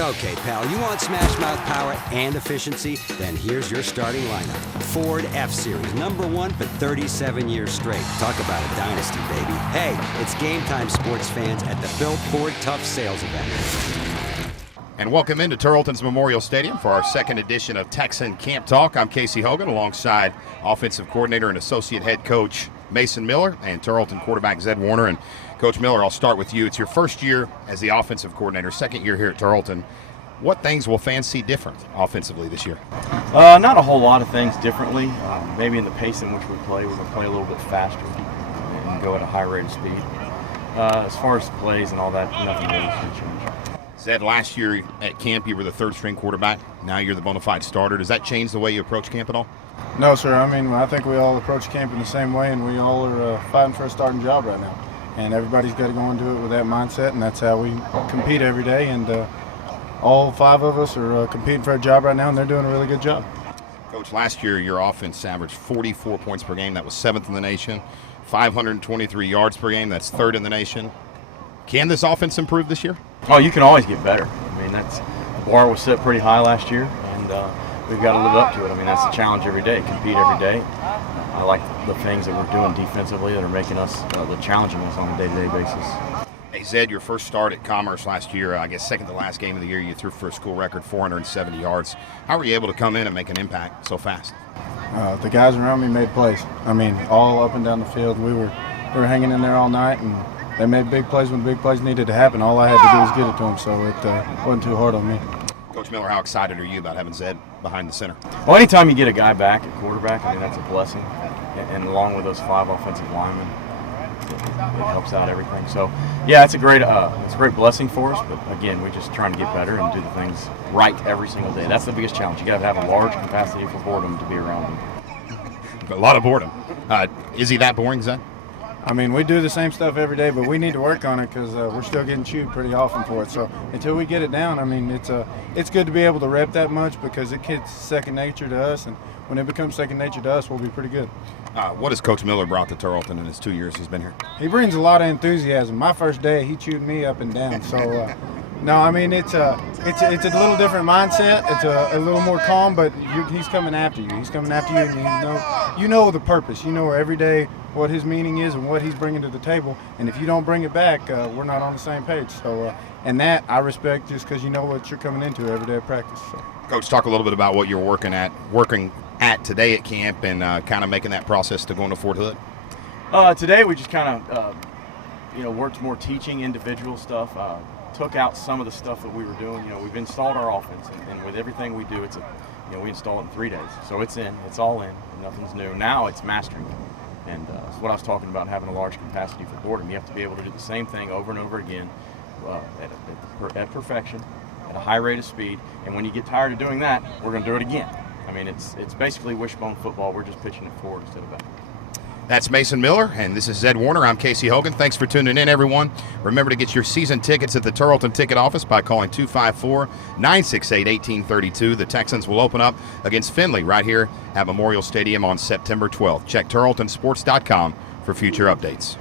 Okay, pal, you want smash mouth power and efficiency? Then here's your starting lineup. Ford F-Series, #1 for 37 years straight. Talk about a dynasty, baby. Hey, it's game time, sports fans, at the Built Ford Tough Sales event. And welcome into Tarleton's Memorial Stadium for our second edition of Texan Camp Talk. I'm Casey Hogan alongside offensive coordinator and associate head coach Mason Miller and Tarleton quarterback Zed Woerner. And Coach Miller, I'll start with you. It's your first year as the offensive coordinator, second year here at Tarleton. What things will fans see different offensively this year? Not a whole lot of things differently. Maybe in the pace in which we play, we're going to play a little bit faster and go at a high rate of speed. As far as plays and all that, nothing really is going to change. Zed, last year at camp you were the third string quarterback. Now you're the bona fide starter. Does that change the way you approach camp at all? No, sir. I mean, I think we all approach camp in the same way, and we all are fighting for a starting job right now. And everybody's got to go into it with that mindset, and that's how we compete every day. And all 5 of us are competing for a job right now, and they're doing a really good job. Coach, last year your offense averaged 44 points per game. That was 7th in the nation. 523 yards per game. That's 3rd in the nation. Can this offense improve this year? Oh, you can always get better. I mean, the bar was set pretty high last year, and we've got to live up to it. I mean, that's the challenge every day, compete every day. I like the things that we're doing defensively that are making us, challenging us on a day-to-day basis. Hey, Zed, your first start at Commerce last year, I guess second to last game of the year, you threw for a school record 470 yards. How were you able to come in and make an impact so fast? The guys around me made plays. I mean, all up and down the field. We were hanging in there all night, and they made big plays when big plays needed to happen. All I had to do was get it to them, so it wasn't too hard on me. Coach Miller, how excited are you about having Zed behind the center? Well, anytime you get a guy back at quarterback, I mean, that's a blessing. And along with those 5 offensive linemen, it helps out everything. So, yeah, it's a great blessing for us. But again, we're just trying to get better and do the things right every single day. That's the biggest challenge. You got to have a large capacity for boredom to be around him. A lot of boredom. Is he that boring, Zed? I mean, we do the same stuff every day, but we need to work on it because we're still getting chewed pretty often for it. So until we get it down, I mean, it's good to be able to rep that much because it gets second nature to us, and when it becomes second nature to us, we'll be pretty good. What has Coach Miller brought to Tarleton in his 2 years he's been here? He brings a lot of enthusiasm. My first day, he chewed me up and down. So, no, I mean, it's a little different mindset. It's a little more calm, but he's coming after you. He's coming after you, and you know the purpose. You know every day what his meaning is and what he's bringing to the table. And if you don't bring it back, we're not on the same page. So, and that I respect just because you know what you're coming into every day of practice. So. Coach, talk a little bit about what you're working at today at camp and kind of making that process to going to Fort Hood. Today we just kind of, worked more teaching individual stuff. Took out some of the stuff that we were doing. We've installed our offense, and with everything we do, we install it in 3 days. So it's all in. Nothing's new. Now it's mastering it. And it's what I was talking about, having a large capacity for boredom. You have to be able to do the same thing over and over again at perfection, at a high rate of speed. And when you get tired of doing that, we're going to do it again. I mean, it's basically wishbone football. We're just pitching it forward instead of back. That's Mason Miller, and this is Zed Woerner. I'm Casey Hogan. Thanks for tuning in, everyone. Remember to get your season tickets at the Tarleton ticket office by calling 254-968-1832. The Texans will open up against Findlay right here at Memorial Stadium on September 12th. Check TarletonSports.com for future updates.